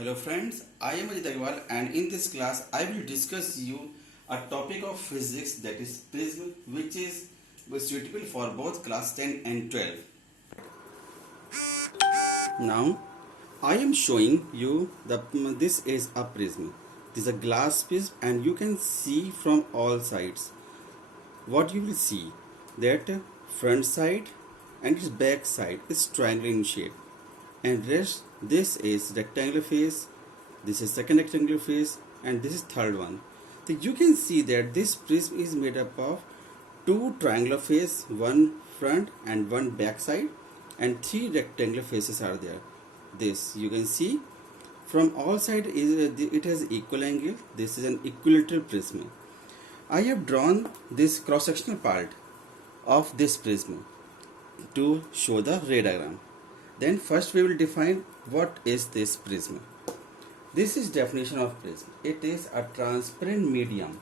Hello friends, I am Ajit Agarwal and in this class I will discuss you a topic of physics that is prism which is suitable for both class 10 and 12. Now I am showing you this is a prism. This is a glass prism and you can see from all sides. What you will see that front side and its back side is triangular in shape and rest this is rectangular face, this is second rectangular face and this is third one. So you can see that this prism is made up of two triangular face, one front and one back side, and three rectangular faces are there. This you can see from all sides it has equal angle. This is an equilateral prism. I have drawn this cross-sectional part of this prism to show the ray diagram. Then first we will define what is this prism. This is definition of prism. It is a transparent medium.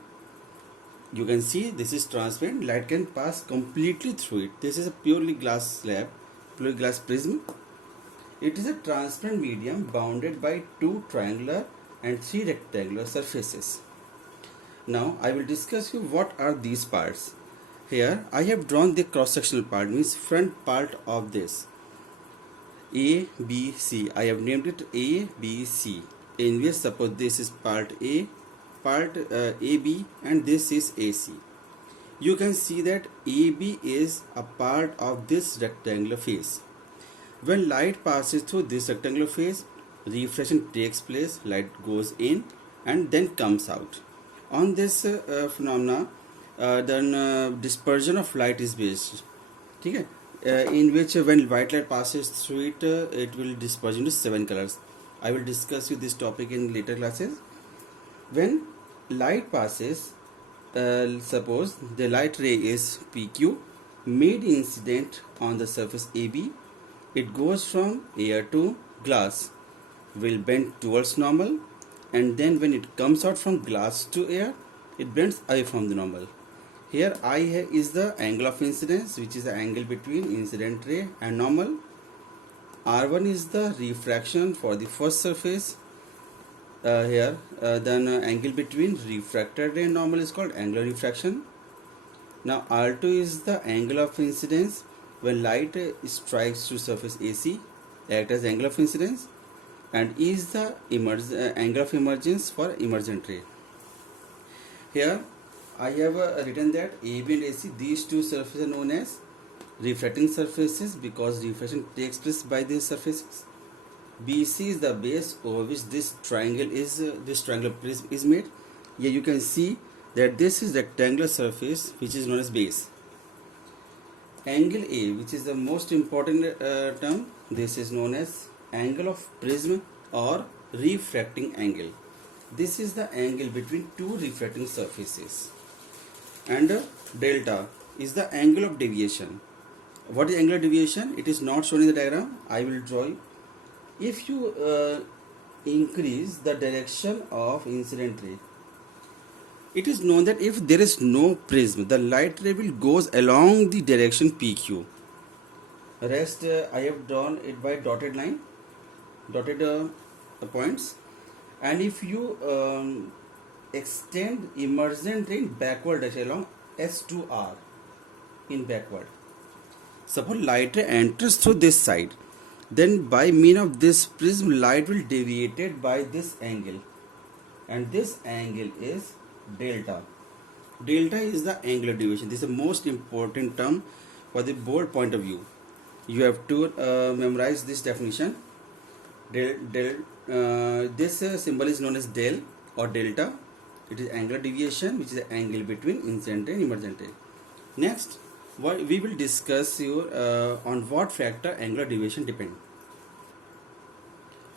You can see this is transparent. Light can pass completely through it. This is a purely glass slab, purely glass prism. It is a transparent medium bounded by two triangular and three rectangular surfaces. Now I will discuss you what are these parts. Here I have drawn the cross-sectional part, means front part of this. A, B, C. I have named it A, B, C. In which suppose this is part A, part AB and this is AC. You can see that AB is a part of this rectangular face. When light passes through this rectangular face, refraction takes place, light goes in and then comes out. On this phenomena, then dispersion of light is based. Okay? In which when white light passes through it, it will disperse into 7 colors. I will discuss with this topic in later classes. When light passes, suppose the light ray is PQ, made incident on the surface AB, it goes from air to glass, will bend towards normal, and then when it comes out from glass to air, it bends away from the normal. Here I is the angle of incidence, which is the angle between incident ray and normal. R1 is the refraction for the first surface. Then angle between refracted ray and normal is called angular refraction. Now R2 is the angle of incidence when light strikes to surface AC, act as angle of incidence, and E is the angle of emergence for emergent ray. Here I have written that AB and AC, these two surfaces are known as refracting surfaces because refraction takes place by these surfaces. BC is the base over which this triangular prism is made. Here you can see that this is rectangular surface which is known as base. Angle A, which is the most important term, this is known as angle of prism or refracting angle. This is the angle between two refracting surfaces. And delta is the angle of deviation. What is angular deviation? It is not shown in the diagram. I will draw you. If you increase the direction of incident ray, it is known that if there is no prism, the light ray will goes along the direction PQ. Rest I have drawn it by dotted line, dotted points. And if you extend emergent ray in backward direction along S2R in backward. Suppose light ray enters through this side, then by mean of this prism light will deviated by this angle, and this angle is delta. Delta is the angular deviation. This is the most important term for the board point of view. You have to memorize this definition. This symbol is known as del or delta. It is angular deviation, which is the angle between incident ray and emergent ray. Next, we will discuss on what factor angular deviation depend.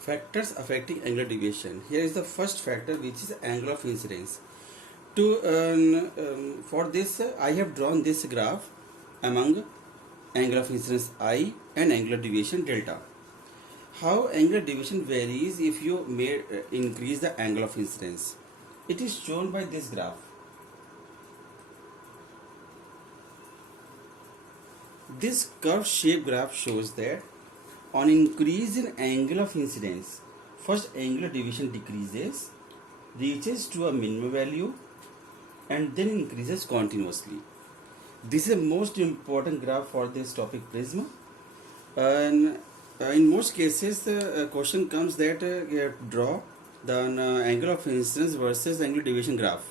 Factors affecting angular deviation. Here is the first factor, which is angle of incidence. For this, I have drawn this graph among angle of incidence I and angular deviation delta. How angular deviation varies if you increase the angle of incidence. It is shown by this graph. This curve shape graph shows that on increase in angle of incidence First, angular deviation decreases, reaches to a minimum value, and then increases continuously. This is the most important graph for this topic prism. And in most cases, the question comes that you have to draw the angle of incidence versus angular deviation graph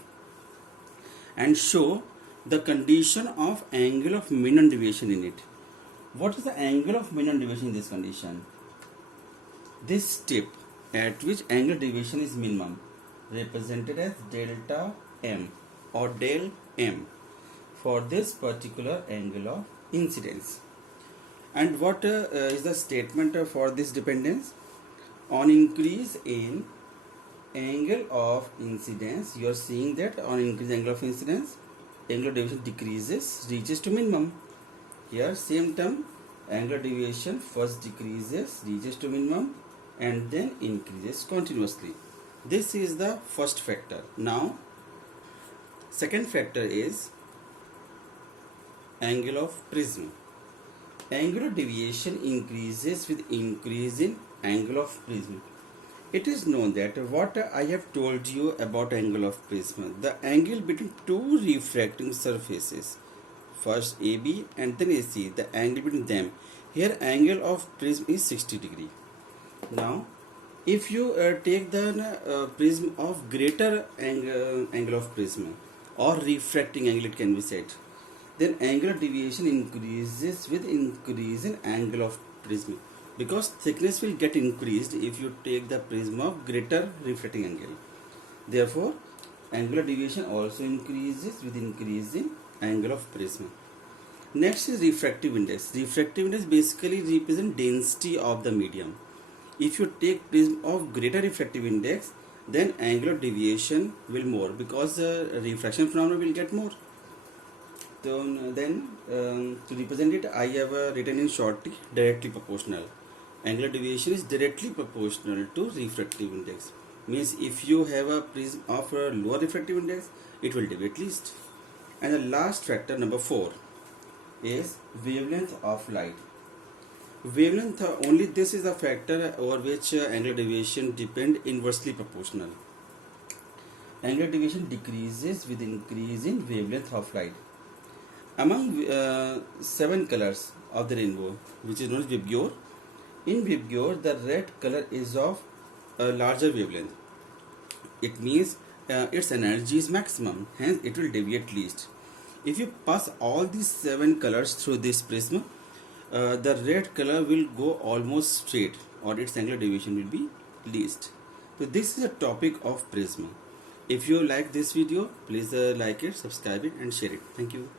and show the condition of angle of minimum deviation in it. What is the angle of minimum deviation in this condition? This tip at which angular deviation is minimum, represented as delta m or del m for this particular angle of incidence. And what is the statement for this dependence? On increase in angle of incidence, you are seeing that on increase angle of incidence, angular deviation decreases, reaches to minimum. Here same term, angular deviation first decreases, reaches to minimum, and then increases continuously. This is the first factor. Now second factor is angle of prism. Angular deviation increases with increase in angle of prism. It is known that what I have told you about angle of prism, the angle between two refracting surfaces, first AB and then AC, the angle between them, here angle of prism is 60 degree. Now if you take the prism of greater angle of prism or refracting angle, it can be said, then angular deviation increases with increase in angle of prism, because thickness will get increased if you take the prism of greater refracting angle. Therefore angular deviation also increases with increase in angle of prism. Next is refractive index. Refractive index basically represents density of the medium. If you take prism of greater refractive index, then angular deviation will more, because the refraction phenomenon will get more. So then to represent it, I have written in shortly directly proportional. Angular deviation is directly proportional to refractive index. Means if you have a prism of a lower refractive index, it will deviate least. And the last factor, number 4, is wavelength of light. Wavelength, only this is a factor over which angular deviation depend inversely proportional. Angular deviation decreases with increase in wavelength of light. Among 7 colors of the rainbow, which is known as Vibgyor, in Vibgyor the red color is of a larger wavelength. It means its energy is maximum, hence it will deviate least. If you pass all these 7 colors through this prism, the red color will go almost straight, or its angular deviation will be least. So this is a topic of prism. If you like this video, please like it, subscribe it and share it. Thank you.